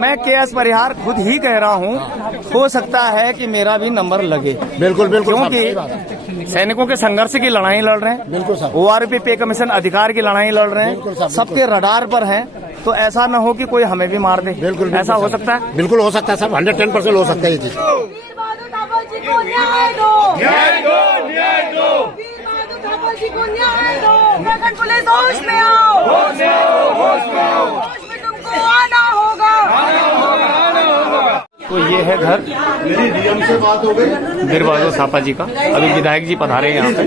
मैं केएस परिहार खुद ही कह रहा हूँ, हो सकता है कि मेरा भी नंबर लगे। बिल्कुल बिल्कुल, क्योंकि सैनिकों के संघर्ष की लड़ाई लड़ रहे हैं, बिल्कुल सर, ओआरपी पे कमीशन अधिकार की लड़ाई लड़ रहे हैं, सबके रडार पर हैं, तो ऐसा न हो कि कोई हमें भी मार दे। बिल्कुल ऐसा हो सकता है, बिल्कुल हो सकता है सर, 110% हो सकता है ये चीज। पुलिस होश में आओ, होश में तुमको आना होगा। तो ये है घर मेरी डीएम से बात हो गई वीर बहादुर थापा जी का। अभी विधायक जी पधारे हैं यहाँ पे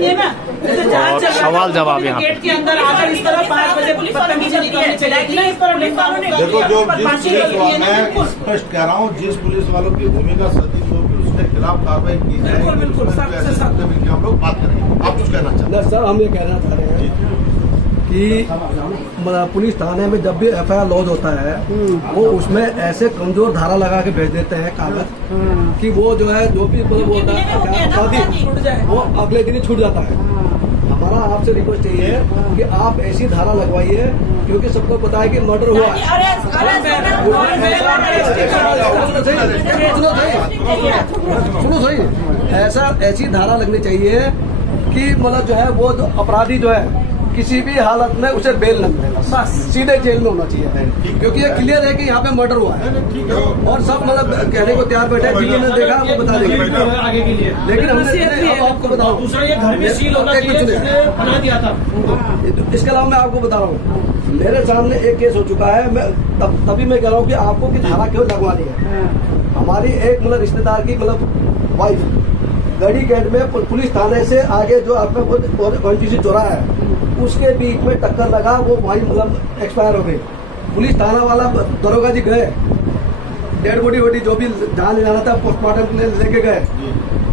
और सवाल जवाब यहाँ पे। गेट के अंदर आकर इस तरह 5 बजे पुलिस बदतमीजी करनी चाहिए ना, इस तरह देखो, जो जिस पुलिस वाला मैं स्पष्ट कह रहा हूँ, जिस पुलिस वालों की भूमिका सदी होगी उसके खिलाफ कार्रवाई की जाएगी। बिल्कुल हम लोग बात करेंगे। आप कुछ कहना चाहते हैं? सर, हम ये कहना चाह रहे हैं कि पुलिस थाने में जब भी एफआईआर लॉन्च होता है, वो उसमें ऐसे कमजोर धारा लगा के भेज देते हैं कागज कि वो जो है जो भी होता है अपराधी वो अगले दिन ही छूट जाता है। हमारा आपसे रिक्वेस्ट यही है कि आप ऐसी धारा लगवाइए, क्योंकि सबको पता है कि मर्डर हुआ है। सुनो सही, ऐसी धारा लगनी चाहिए कि मतलब जो है वो अपराधी जो है किसी भी हालत में उसे बेल न मिलेगा, सीधे जेल में होना चाहिए, क्योंकि ये क्लियर है कि यहाँ पे मर्डर हुआ है और सब मतलब कहने को तैयार बैठे हैं। जिन्होंने देखा वो बता देंगे आगे के लिए, लेकिन हमने अब आपको बताओ दूसरा ये घर में सील होना चाहिए, बना दिया था। इसके अलावा मैं आपको बता रहा हूँ, मेरे सामने एक केस हो चुका है। मैं तभी मैं कह रहा हूँ कि आपको की धारा क्यों लगवानी है। हमारी एक मतलब रिश्तेदार की मतलब वाइफ गढ़ी गेट में पुलिस थाने से आगे जो आपका चौराहा है उसके बीच में टक्कर लगा, वो वही मतलब एक्सपायर हो गई। पुलिस थाना वाला दरोगा जी गए, डेड बॉडी जो भी जान ले जाना था पोस्टमार्टम लेके गए,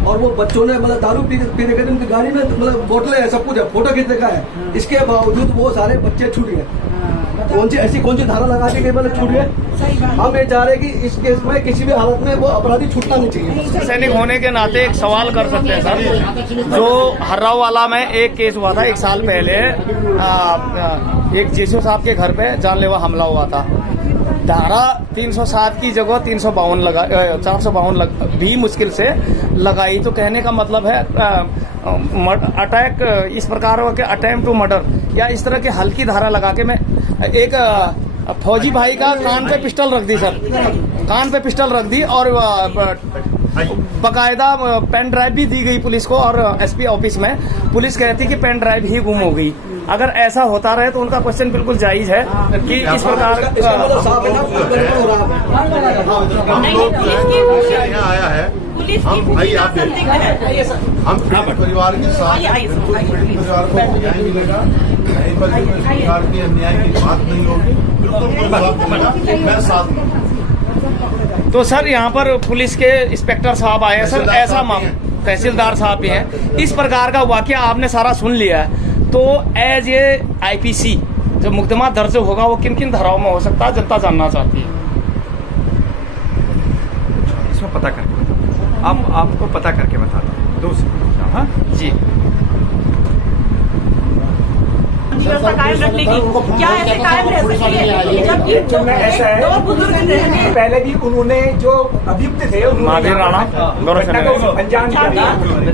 और वो बच्चों ने मतलब दारू पीने के उनकी गाड़ी में मतलब बोतलें है, सब कुछ है, फोटो खींचने का है, इसके बावजूद वो सारे बच्चे छूट गए। कौन सी धारा लगा के मतलब छूट गए। हम ये चाह रहे कि इस केस में किसी भी हालत में वो अपराधी छूटना नहीं चाहिए। सैनिक होने के नाते एक सवाल कर सकते हैं सर, जो हर्राव वाला में एक केस हुआ था 1 साल पहले, एक जेसो साहब के घर पे जानलेवा हमला हुआ था। धारा 307 की जगह 452 भी मुश्किल से लगाई, तो कहने का मतलब है अटैक इस प्रकार के अटेम्प्ट टू मर्डर या इस तरह की हल्की धारा लगा के मैं एक फौजी भाई का कान पे पिस्टल रख दी सर, कान पे पिस्टल रख दी और बकायदा पेन ड्राइव भी दी गई पुलिस को, और एसपी ऑफिस में पुलिस कहती कि पेन ड्राइव ही गुम हो गई। अगर ऐसा होता रहे तो उनका क्वेश्चन बिल्कुल जायज है कि इस प्रकार आया है। हम परिवार के साथ परिवार को न्याय मिलेगा, नहीं पर सरकार की अन्याय की बात नहीं होगी, बिल्कुल कोई बात नहीं, मैं साथ में। तो सर यहाँ पर पुलिस के इंस्पेक्टर साहब आए हैं सर, ऐसा तहसीलदार साहब भी हैं, इस प्रकार का वाकया आपने सारा सुन लिया है, तो एज ए आईपीसी जो मुकदमा दर्ज होगा वो किन किन धाराओं में हो सकता है, जनता जानना चाहती है। इसमें पता करके आपको पता करके बता दें 2 सेकंड। हाँ जी, व्यवस्था कायम रखने की क्या ऐसे कायम रह सकती है, जबकि ऐसा है 2 बुजुर्ग रहने पहले भी उन्होंने जो अभियुक्त थे महावीर राणा अंजाम दिया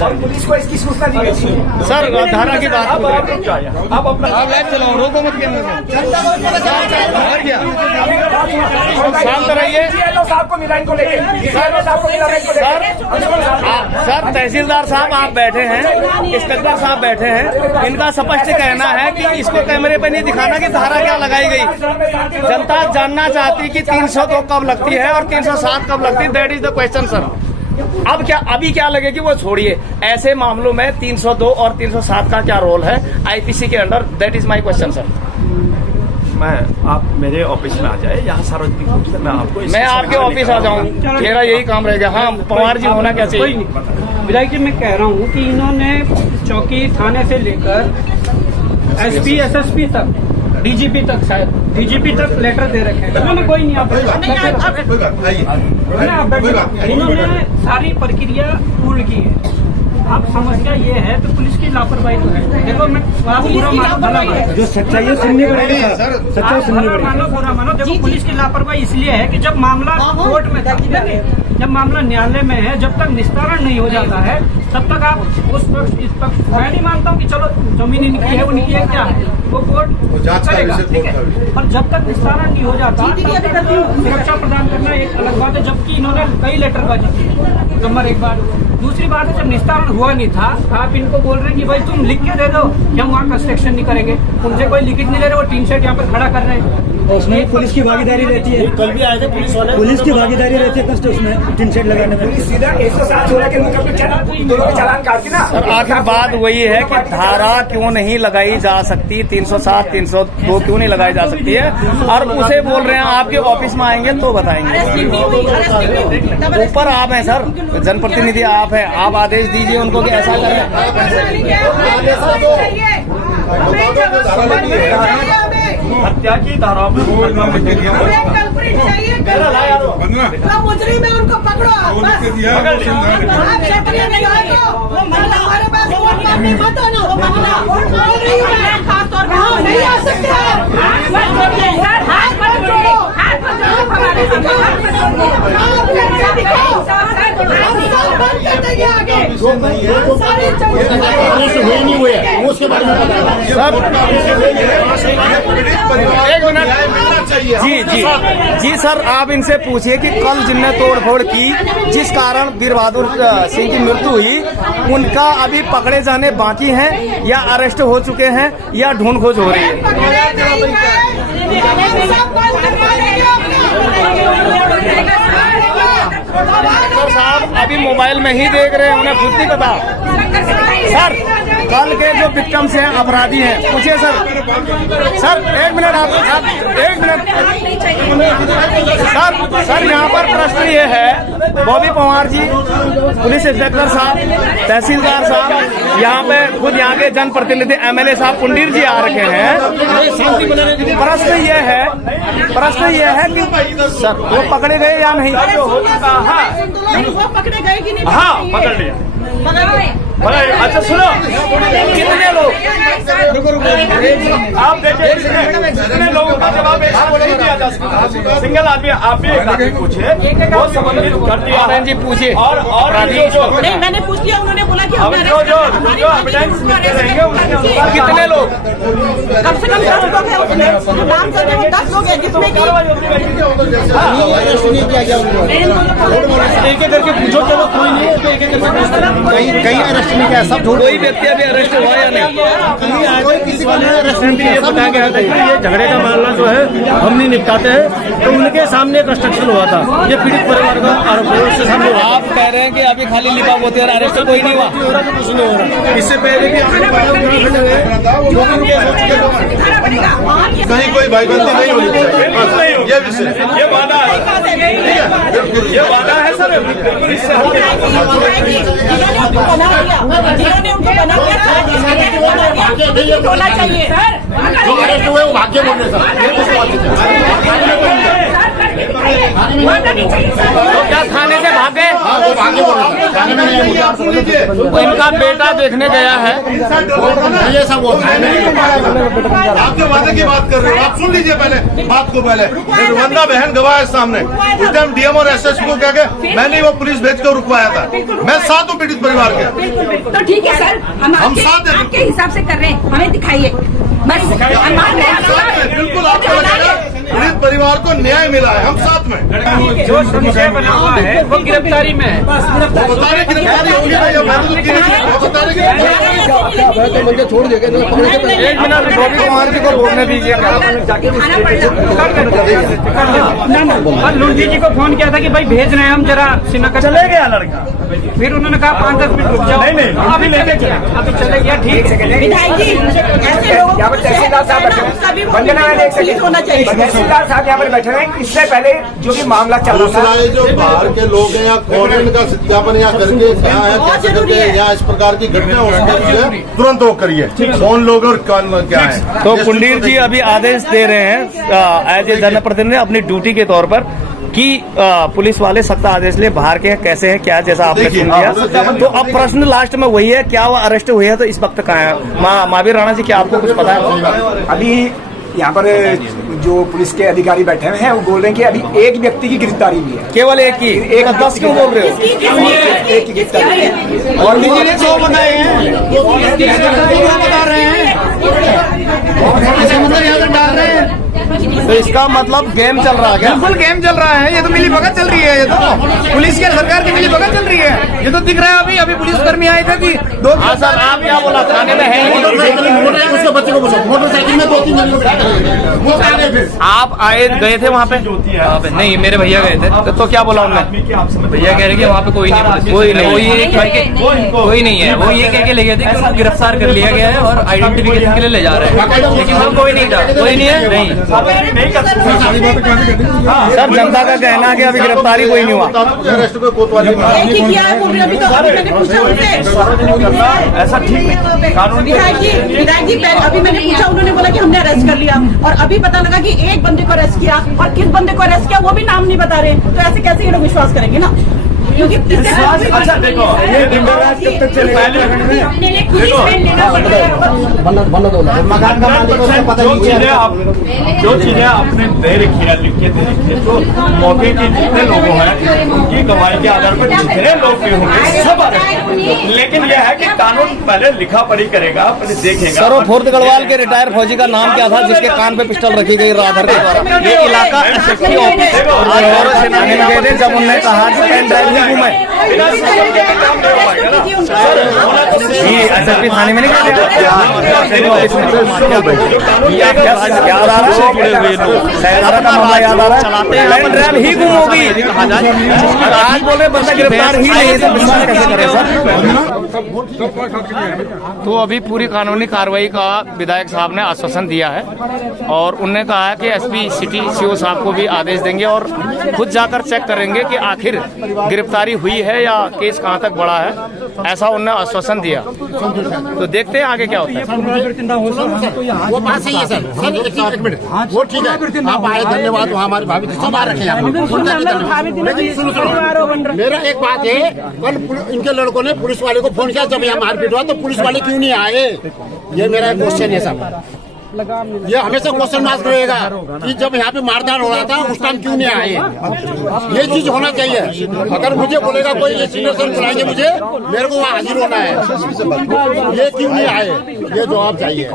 और पुलिस को इसकी सूचना दी गई थी। सर धारा की बात अब अपना चलाओ, रोको मत शांत रहिए साहब को मिला इनको लेके सर, तहसीलदार साहब आप बैठे हैं, इंस्पेक्टर साहब बैठे हैं, इनका स्पष्ट कहना है कि इसको कैमरे पे नहीं दिखाना कि धारा क्या लगाई गई। जनता जानना चाहती कि 302 कब लगती है और 307 कब लगती है, that is the question sir. अब क्या अभी क्या लगेगी वो छोड़िए, ऐसे मामलों में 302 और 307 का क्या रोल है आईपीसी के under, that is my question sir. आप मेरे ऑफिस में आ जाए, यहाँ सार्वजनिक रूप से मैं आपके ऑफिस आ जाऊँ, मेरा यही काम रहेगा। हाँ पवार जी होना क्या चाहिए। विधायक जी मैं कह रहा हूँ कि इन्होंने चौकी थाने से लेकर एसपी एसएसपी तक डीजीपी तक, शायद डीजीपी तक लेटर दे रखे हैं। उन्होंने कोई नहीं इन्होंने सारी प्रक्रिया पूर्ण की है। अब समस्या ये है तो पुलिस की लापरवाही तो है। देखो मैं आप बुरा मानो भला मानो, जो सच्चाई है सुननी पड़ेगी सर, सच्चाई सुननी भला पड़ेगी। मानो बुरा मानो, देखो पुलिस की लापरवाही इसलिए है कि जब मामला कोर्ट में था, जब मामला न्यायालय में है, जब तक निस्तारण नहीं हो जाता है तब तक आप उस पक्ष इस पक्ष, मैं नहीं मानता हूँ कि चलो जमीन इनकी है उनकी है, क्या है वो कोर्ट जांच का करेगा, विषय ठीक है। कोर्ट का विषय। और जब तक निस्तारण नहीं हो जाता तब तक सुरक्षा प्रदान करना एक अलग बात है, जबकि इन्होंने कई लेटरबाजी की। नंबर एक बात। दूसरी बात है, जब निस्तारण हुआ नहीं था आप इनको बोल रहे हैं कि भाई तुम लिख के दे दो कि हम वहाँ कंस्ट्रक्शन नहीं करेंगे, उनसे कोई लिखित नहीं ले रहे, वो टीन शेड यहाँ पर खड़ा कर रहे हैं। और उसमें पुलिस की भागीदारी रहती है, कल भी आए थे पुलिस वाले, पुलिस की भागीदारी रहती है कष्ट उसमें टीन शेड लगाने में। सीधा 107 के मुकदमे दोनों के चालान काटती ना। सर आखिर बात वही है कि धारा क्यों नहीं लगाई जा सकती, 307 302 क्यों नहीं लगाई जा सकती है, और उसे बोल रहे हैं आपके ऑफिस में आएंगे तो बताएंगे। ऊपर आप हैं सर, जनप्रतिनिधि आप हैं, आप आदेश दीजिए उनको कि ऐसा करें। हत्या की धाराओं में मुजरिम है, उनको पकड़ो। आप क्षेत्रीय नहीं आए तो हमारे पास वोट मांगने मत आना, वो मांगना खासतौर पर नहीं आ सकते हैं। एक मिनट जी जी जी सर, आप इनसे पूछिए कि कल जिनने तोड़फोड़ की, जिस कारण वीर बहादुर सिंह की मृत्यु हुई, उनका अभी पकड़े जाने बाकी हैं या अरेस्ट हो चुके हैं या ढूंढ खोज हो रही है? सर साहब अभी मोबाइल में ही देख रहे हैं, उन्हें खुद नहीं पता। सर कल के जो विक्टिम्स हैं, अपराधी हैं, पूछिए सर। सर एक मिनट, आप एक मिनट सर यहाँ पर प्रश्न ये है, बॉबी पवार जी, पुलिस इंस्पेक्टर साहब, तहसीलदार साहब, यहाँ पे खुद यहाँ के जनप्रतिनिधि MLA साहब पुंडीर जी आ रखे हैं। प्रश्न ये है कि सर वो पकड़े गए या नहीं? वो पकड़े गए कि नहीं? हाँ पकड़ लिया। अच्छा सुनो, कितने लोग आप देखिए, कितने लोगों का जवाब एक साथ नहीं दिया जा सकता। सिंगल आदमी आप भी एक आदमी पूछे, बहुत संबंधित कर दिया जी, पूछिए। और नहीं, मैंने पूछ लिया, उन्होंने बोला कि जो एविडेंस रहेंगे कितने लोग, कम से कम 10 लोग हैं उसमें, नाम से 10 लोग हैं जिसमें कि एक एक करके पूछो, चलो कोई नहीं है तो एक एक करके कहीं अरेस्ट नहीं किया, सब कोई व्यक्ति अभी अरेस्ट हुआ या नहीं? कोई किसी को नहीं अरेस्ट नहीं किया। बताया गया था ये झगड़े का मामला जो है हम नहीं निपटाते हैं, तो उनके सामने कंस्ट्रक्शन हुआ था, ये पीड़ित परिवार का आरोप है, उससे सामने। आप कह रहे हैं कि अभी खाली लिपा होती है, अरेस्ट कोई नहीं हुआ? कुछ नहीं हो रहा। इससे पहले भी कहीं कोई भाईबंदी नहीं होनी चाहिए, ये विषय, ये वादा है, ये वादा है सर, बिल्कुल इससे जिन्होंने उनको बना दिया होना चाहिए। जो अरेस्ट हुए वो भाग्य बोल रहे तो क्या थाने से भागे? वो भाग्य बोल रहे तो इनका बेटा देखने गया है। ये सब वो आप जो वादे की बात कर रहे हो, आप सुन लीजिए पहले बात को। पहले निर्बंधा बहन गवाह है सामने, उस टाइम DM और SSP को कह के मैंने वो पुलिस भेज कर रुकवाया था। मैं साथ हूँ पीड़ित परिवार के। तो ठीक है सर, हम साथ हैं। आपके हिसाब से कर रहे हैं, हमें दिखाइए बस। बिल्कुल आपको लगेगा पीड़ित परिवार को न्याय मिला है, हम साथ में। जो संशय बना हुआ है वो गिरफ्तारी में है। बता रहे गिरफ्तारी होगी भैया, मैं तो बता रहे गिरफ्तारी। छोड़ देंगे एक मिनट बॉबी कुमार जी को बोलने दीजिए। और लुंडी जी को फोन किया था कि भाई भेज रहे हैं हम, जरा श्रीनगर चले गया लड़का। फिर उन्होंने कहा 5-10 मिनट रुक जाओ। नहीं अभी लेके चला, अभी चले गया। ठीक है विधायक जी, ऐसे लोगों को तहसीलदार साहब बैठे होना चाहिए। तहसीलदार साहब यहाँ पर बैठे हैं। इससे पहले जो भी मामला चल रहा दूसरा ये जो बाहर के लोग हैं या कौन इनका सत्यापन या करके यहाँ है कैसे करके या इस प्रकार की घटना उसके लिए तुरंत वो करिए, कौन लोग और कौन क्या है। तो पुंडीर जी अभी आदेश दे रहे हैं एज ए जनप्रतिनिधि अपनी ड्यूटी के तौर पर कि पुलिस वाले सख्त आदेश ले बाहर के कैसे हैं क्या, जैसा आपने सुन लिया। तो अब प्रश्न लास्ट में वही है, क्या वो अरेस्ट हुए हैं तो इस वक्त कहाँ है? महावीर राणा जी, क्या आपको कुछ पता है? अभी यहाँ पर जो पुलिस के अधिकारी बैठे हुए हैं वो बोल रहे हैं कि अभी एक व्यक्ति की गिरफ्तारी भी है। केवल एक ही? एक 10 क्यों बोल रहे हो? एक की गिरफ्तारी है। और ने 2 बनाए हैं, बता रहे हैं, मतलब यहाँ डाल रहे हैं। तो इसका मतलब गेम चल रहा है क्या? बिल्कुल गेम चल रहा है, ये तो मिली भगत चल रही है, ये तो पुलिस के सरकार की मिली भगत चल रही है, ये तो दिख रहा है। अभी पुलिस कर्मी आए थे कि 2। हाँ सर, आप क्या बोला? थाने में है उसके बच्चे को पूछो, मोटरसाइकिल में 2-3 जन लोग वो आगे फिर आप आए गए थे वहाँ पे? नहीं, मेरे भैया गए थे। तो क्या बोला उन्होंने? भैया कह रहे कि वहाँ पे कोई नहीं, कोई नहीं, कोई नहीं है। वो ये कह के ले गए थे कि उनको गिरफ्तार कर लिया गया है और आइडेंटिफिकेशन के लिए ले जा रहे हैं, लेकिन वो कोई नहीं था। कोई नहीं है? नहीं सर, जनता का कहना है कि अभी गिरफ्तारी कोई नहीं हुआ। अरेस्ट को कोतवाली एक ही किया है, बोल रहे अभी तो अभी मैंने पूछा उनसे। ऐसा ठीक नहीं, कानून विधायक जी अभी मैंने पूछा, उन्होंने बोला कि हमने अरेस्ट कर लिया और अभी पता लगा कि एक बंदे को अरेस्ट किया और किस बंदे को अरेस्ट किया वो भी नाम नहीं बता रहे। तो ऐसे कैसे ये लोग विश्वास करेंगे ना, क्योंकि अच्छा देखो, ये जिम्मेदारी कब तक चलेगा? जो चीजें आपने दे रखी है, लिख के दे रखी है, तो मौके के जितने लोगों हैं उनकी गवाही के आधार पर जितने लोग भी होंगे सब आ रहे हैं। लेकिन यह है कि कानून पहले लिखा पढ़ी करेगा, पहले देखेगा। सर, वो फोर्थ गढ़वाल के रिटायर्ड फौजी का नाम क्या था जिसके कान पे पिस्टल रखी गई राधर के द्वारा? ये इलाका एसएसपी ऑफिस और सेनानी में गए थे जब उन्होंने कहा कि पेन ड्राइव ही घूमे। जी, एसएसपी थाने में नहीं गए थे? याद आ रहा है, सहदारा का मामला याद आ रहा है। पेन ड्राइव ही गुम हो गई, आज बोल रहे बंदा गिरफ्तार ही नहीं है, तो विश्वास कैसे करें सर? तो अभी पूरी कानूनी कार्रवाई का विधायक साहब ने आश्वासन दिया है और उन्होंने कहा है कि एसपी सिटी सीओ साहब को भी आदेश देंगे और खुद जाकर चेक करेंगे कि आखिर गिरफ्तारी हुई है या केस कहां तक बढ़ा है, ऐसा उन्होंने आश्वासन दिया। तो देखते हैं आगे क्या होता है। वो बात सही है सर, एक मिनट, वो ठीक है, आप आए, धन्यवाद। वहाँ हमारे भाभी सब आ रखे हैं, लेकिन सुनो, मेरा एक बात है, कल इनके लड़कों ने पुलिस वाले को फोन किया जब यहाँ मारपीट हुआ, तो पुलिस वाले क्यों नहीं आए? ये मेरा क्वेश्चन है साहब, ये हमेशा क्वेश्चन मार्क रहेगा कि जब यहाँ पे मारधाड़ हो रहा था उस टाइम क्यों नहीं आए? ये चीज होना चाहिए। अगर मुझे बोलेगा कोई ये सीनियर सर बुलाएंगे मुझे, मेरे को वहाँ हाजिर होना है, ये क्यों नहीं आए? ये जवाब चाहिए।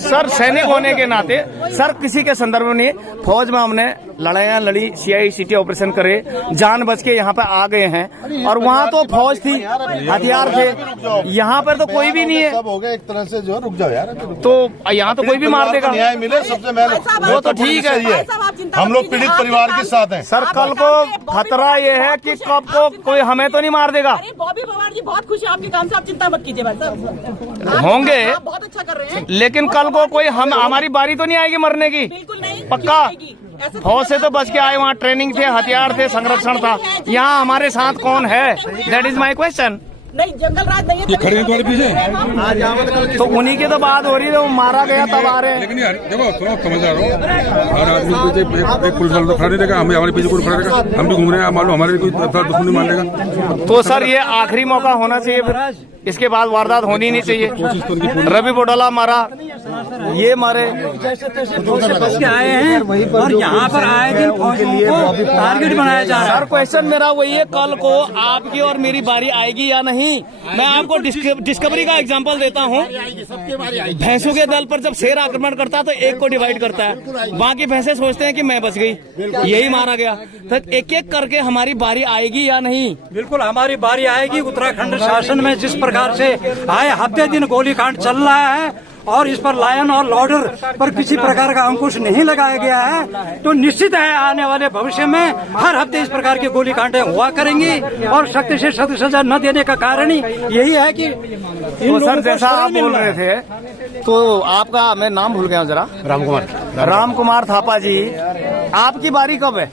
सर, सैनिक होने के नाते सर किसी के संदर्भ में नहीं, फौज में हमने लड़ाइयाँ लड़ी, CICT ऑपरेशन करे, जान बच के यहाँ पे आ गए हैं और वहाँ तो फौज थी, हथियार थे, यहाँ पर तो कोई भी नहीं है। सब हो गया एक तरह से, जो रुक जाओ यार, तो यहाँ तो कोई भी मार देगा। न्याय मिले सबसे पहले, वो तो ठीक है, हम लोग पीड़ित परिवार के साथ हैं। सर कल को खतरा ये है कि कब को कोई हमें तो नहीं मार देगा। बॉबी पवार जी बहुत खुश है आपके काम से, आप चिंता मत कीजिए भाई साहब, होंगे आप बहुत अच्छा कर रहे हैं, लेकिन कल को कोई हमारी बारी तो नहीं आएगी मरने की। बिल्कुल नहीं, पक्का फौज से तो बच के आए, वहाँ ट्रेनिंग थे, हथियार थे, संरक्षण था। यहाँ हमारे साथ कौन है? That is my question. नहीं, जंगल राज नहीं है, खड़े हैं तुम्हारे पीछे, तो उन्हीं की तो बात हो रही है, वो मारा गया तब आ रहे हैं। लेकिन यार देखो थोड़ा समझदार हो, हर आदमी पीछे एक पुलिस वाला तो खड़ा नहीं देगा, हमें हमारे पीछे कोई खड़ा रहेगा, हम भी घूम रहे हैं, मालूम हमारे कोई दुश्मनी मान लेगा। तो सर ये आखिरी मौका होना चाहिए, फिर इसके बाद वारदात होनी नहीं चाहिए। रवि बोडला मारा, ये मारे, बच के आए हैं और यहाँ पर आए दिन फौजियों को टारगेट बनाया जा रहा है। सर क्वेश्चन मेरा वही है, कल को आपकी और मेरी बारी आएगी या नहीं? मैं आपको डिस्कवरी का एग्जांपल देता हूँ। भैंसों के दल पर जब शेर आक्रमण करता है तो एक को डिवाइड करता है, बाकी भैंसे सोचते हैं कि मैं बच गई, यही मारा गया। तो एक एक करके हमारी बारी आएगी या नहीं? बिल्कुल हमारी बारी आएगी। उत्तराखंड शासन में जिस प्रकार से आए हफ्ते दिन गोलीकांड चल रहा है और इस पर लायन और लॉर्डर पर किसी प्रकार का अंकुश नहीं लगाया गया है, तो निश्चित है आने वाले भविष्य में हर हफ्ते इस प्रकार की गोलीकांडें हुआ करेंगी। और सख्त से सख्त सजा न देने का कारण ही यही है कि तो सर जैसा आप बोल रहे थे, तो आपका मैं नाम भूल गया हूँ जरा, राम कुमार थापा जी, आपकी बारी कब है?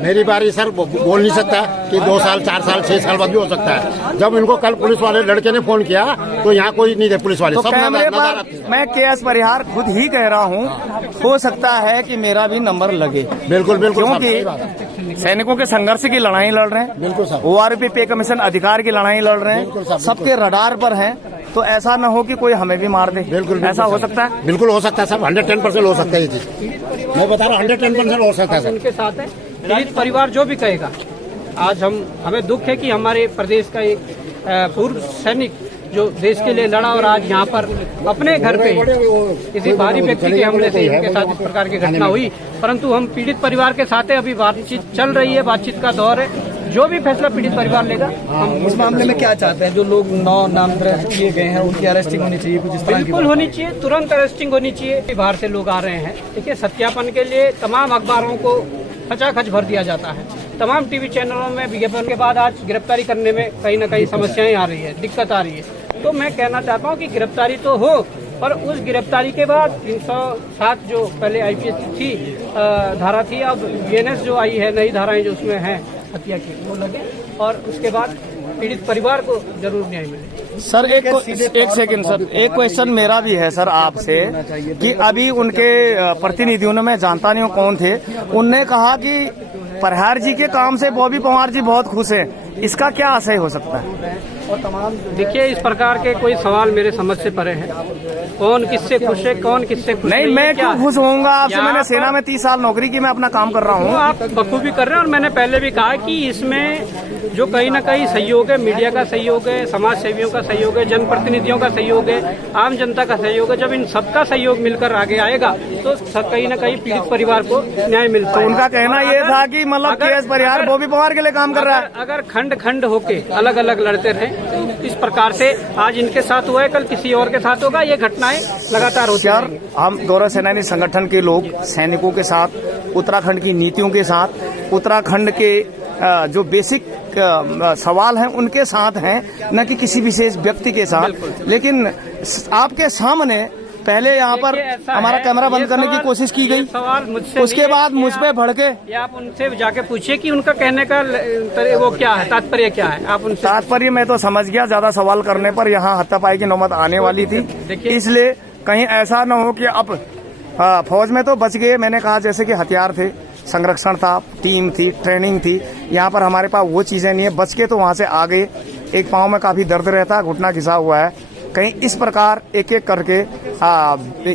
मेरी बारी सर बोल नहीं सकता कि 2 साल 4 साल 6 साल बाद भी हो सकता है। जब इनको कल पुलिस वाले लड़के ने फोन किया तो यहाँ कोई नहीं थे पुलिस वाले, तो सब कैमरे नजर मैं केएस परिहार खुद ही कह रहा हूँ, हो सकता है कि मेरा भी नंबर लगे। बिल्कुल बिल्कुल, क्योंकि सैनिकों के संघर्ष की लड़ाई लड़ रहे हैं, बिल्कुल साहब, ORP पे कमीशन अधिकार की लड़ाई लड़ रहे हैं, सबके रडार पर हैं, तो ऐसा न हो कि कोई हमें भी मार दे। बिल्कुल ऐसा हो सकता है? बिल्कुल हो सकता है साहब, 110% हो सकता है ये चीज, मैं बता रहा हूँ 110% हो सकता है सर। उनके साथ है पीड़ित परिवार जो भी कहेगा। आज हमें दुख है कि हमारे प्रदेश का एक पूर्व सैनिक जो देश के लिए लड़ा और आज यहाँ पर अपने घर पे किसी बाहरी व्यक्ति के हमले से इनके साथ इस प्रकार की घटना हुई, परंतु हम पीड़ित परिवार के साथ है। अभी बातचीत चल रही है, बातचीत का दौर है, जो भी फैसला पीड़ित परिवार लेगा। हम इस मामले में क्या चाहते हैं? जो लोग 9 नामजद किए गए हैं उनकी अरेस्टिंग होनी चाहिए, कुछ इस तरह की बिल्कुल होनी चाहिए, तुरंत अरेस्टिंग होनी चाहिए। बाहर से लोग आ रहे हैं, देखिए सत्यापन के लिए तमाम अखबारों को खचाखच भर दिया जाता है, तमाम टीवी चैनलों में विज्ञापन के बाद आज गिरफ्तारी करने में कहीं न कहीं समस्याएं आ रही है, दिक्कत आ रही है। तो मैं कहना चाहता हूं कि गिरफ्तारी तो हो, पर उस गिरफ्तारी के बाद 307 जो पहले IPS की थी धारा थी, अब BNS जो आई है, नई धाराएं जो उसमें हैं हत्या की, वो लगे और उसके बाद पीड़ित परिवार को जरूर न्याय मिले। सर एक सेकंड सर, एक क्वेश्चन मेरा भी है सर आपसे कि अभी उनके प्रतिनिधियों ने, मैं जानता नहीं हूँ कौन थे, उनने कहा कि परिहार जी के काम से बॉबी पवार जी बहुत खुश हैं, इसका क्या आशय हो सकता है? देखिए इस प्रकार के कोई सवाल मेरे समझ से परे हैं। कौन किससे खुश है, कौन किससे खुश नहीं, मैं क्यों खुश होऊंगा? आपसे मैंने सेना में 30 साल नौकरी की, मैं अपना काम कर रहा हूँ। आप बखूबी कर रहे हैं और मैंने पहले भी कहा कि इसमें जो कहीं न कहीं सहयोग है, मीडिया का सहयोग है, समाज सेवियों का सहयोग है, जनप्रतिनिधियों का सहयोग है, आम जनता का सहयोग है, जब इन सबका सहयोग मिलकर आगे आएगा तो कहीं न कहीं पीड़ित परिवार को न्याय मिलता है। तो उनका कहना ये था कि मतलब केएस परिहार बॉबी पवार के लिए काम कर रहा है। अगर खंड खंड होके अलग अलग लड़ते रहे तो इस प्रकार से आज इनके साथ हुआ है, कल किसी और के साथ होगा, ये घटनाएं लगातार होती हैं। हम गौरव सेनानी संगठन के लोग सैनिकों के साथ, उत्तराखंड की नीतियों के साथ, उत्तराखंड के जो बेसिक सवाल हैं उनके साथ हैं, न कि किसी विशेष व्यक्ति के साथ। लेकिन आपके सामने पहले यहाँ पर हमारा कैमरा बंद करने की कोशिश की गई, उसके बाद मुझ पे भड़के। आप उनसे जाके पूछिए कि उनका कहने का वो क्या है, तात्पर्य क्या है। आप उनसे तात्पर्य मैं तो समझ गया, ज्यादा सवाल करने पर यहाँ हाथापाई की नौबत आने वाली थी, इसलिए कहीं ऐसा न हो कि अब फौज में तो बच गए। मैंने कहा जैसे कि हथियार थे, संरक्षण था, टीम थी, ट्रेनिंग थी, यहाँ पर हमारे पास वो चीजें नहीं है, बच के तो वहाँ से आ गए। एक पाँव में काफी दर्द रहता, घुटना घिसा हुआ है, कहीं इस प्रकार एक एक करके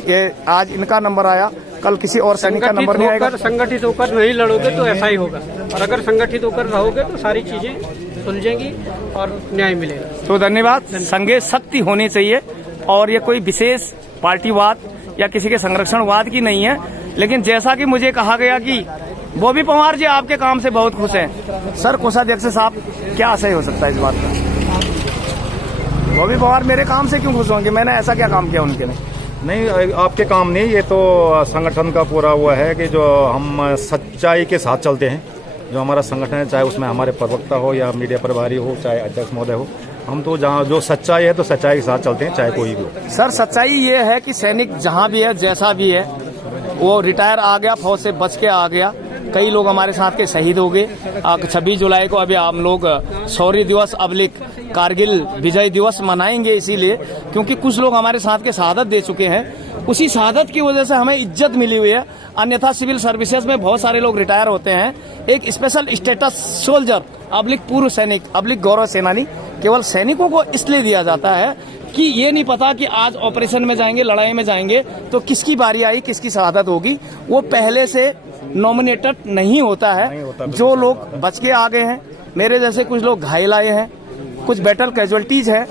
ये आज इनका नंबर आया, कल किसी और सैनिक का नंबर नहीं आएगा। संगठित होकर नहीं लड़ोगे तो ऐसा ही होगा, और अगर संगठित होकर रहोगे तो सारी चीजें सुलझेंगी और न्याय मिलेगा। तो धन्यवाद। संघे शक्ति होनी चाहिए और ये कोई विशेष पार्टीवाद या किसी के संरक्षणवाद की नहीं है, लेकिन जैसा कि मुझे कहा गया कि बॉबी पवार जी आपके काम से बहुत खुश हैं। सर कोषाध्यक्ष साहब, क्या आशय हो सकता है इस बात का? बॉबी पवार मेरे काम से क्यों खुश होंगे? मैंने ऐसा क्या काम किया उनके लिए? नहीं, आपके काम नहीं, ये तो संगठन का पूरा हुआ है कि जो हम सच्चाई के साथ चलते हैं। जो हमारा संगठन है, चाहे उसमें हमारे प्रवक्ता हो या मीडिया प्रभारी हो, चाहे अध्यक्ष महोदय हो, हम तो जहाँ जो सच्चाई है तो सच्चाई के साथ चलते हैं, चाहे कोई भी हो। सर सच्चाई ये है कि सैनिक जहाँ भी है, जैसा भी है, वो रिटायर आ गया, फौज से बच के आ गया। कई लोग हमारे साथ के शहीद हो गए। 26 जुलाई को अभी हम लोग शौर्य दिवस अबलिक कारगिल विजय दिवस मनाएंगे, इसीलिए क्योंकि कुछ लोग हमारे साथ के शहादत दे चुके हैं। उसी शहादत की वजह से हमें इज्जत मिली हुई है। अन्यथा सिविल सर्विसेज में बहुत सारे लोग रिटायर होते हैं। एक स्पेशल स्टेटस सोल्जर अबलिक पूर्व सैनिक अबलिक गौरव सेनानी केवल सैनिकों को इसलिए दिया जाता है कि ये नहीं पता कि आज ऑपरेशन में जाएंगे, लड़ाई में जाएंगे तो किसकी बारी आई, किसकी शहादत होगी। वो पहले से नॉमिनेटेड नहीं होता है। जो लोग बच के आ गए हैं, मेरे जैसे कुछ लोग घायल आए हैं, कुछ बैटल कैजुअलिटीज हैं,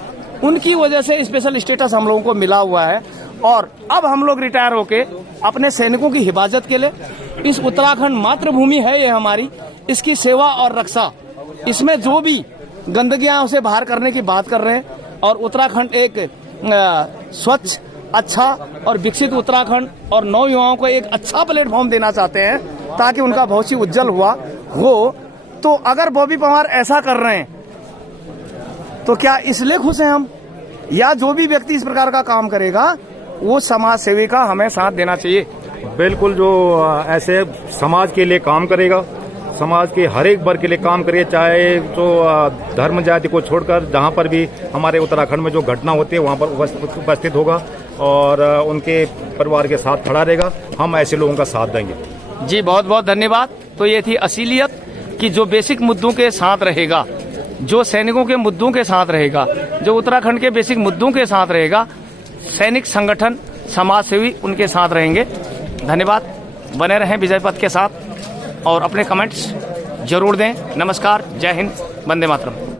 उनकी वजह से स्पेशल स्टेटस हम लोगों को मिला हुआ है। और अब हम लोग रिटायर होके अपने सैनिकों की हिफाजत के लिए, इस उत्तराखंड मातृभूमि है ये हमारी, इसकी सेवा और रक्षा, इसमें जो भी गंदगियां उसे बाहर करने की बात कर रहे हैं। और उत्तराखंड एक स्वच्छ, अच्छा और विकसित उत्तराखंड और नौयुवाओं को एक अच्छा प्लेटफॉर्म देना चाहते हैं ताकि उनका भविष्य उज्जवल हो। तो अगर बॉबी पवार ऐसा कर रहे हैं तो क्या इसलिए खुश हैं हम, या जो भी व्यक्ति इस प्रकार का काम करेगा वो समाज सेवी का हमें साथ देना चाहिए? बिल्कुल, जो ऐसे समाज के लिए काम करेगा, समाज के हर एक वर्ग के लिए काम करिए, चाहे तो धर्म जाति को छोड़कर जहाँ पर भी हमारे उत्तराखंड में जो घटना होती है वहाँ पर उपस्थित होगा। और उनके परिवार के साथ खड़ा रहेगा। हम ऐसे लोगों का साथ देंगे। जी बहुत बहुत धन्यवाद। तो ये थी असलियत कि जो बेसिक मुद्दों के साथ रहेगा, जो सैनिकों के मुद्दों के साथ रहेगा, जो उत्तराखंड के बेसिक मुद्दों के साथ रहेगा, सैनिक संगठन समाज सेवी उनके साथ रहेंगे। धन्यवाद। बने रहें विजय पथ के साथ और अपने कमेंट्स जरूर दें। नमस्कार, जय हिंद, वंदे मातरम।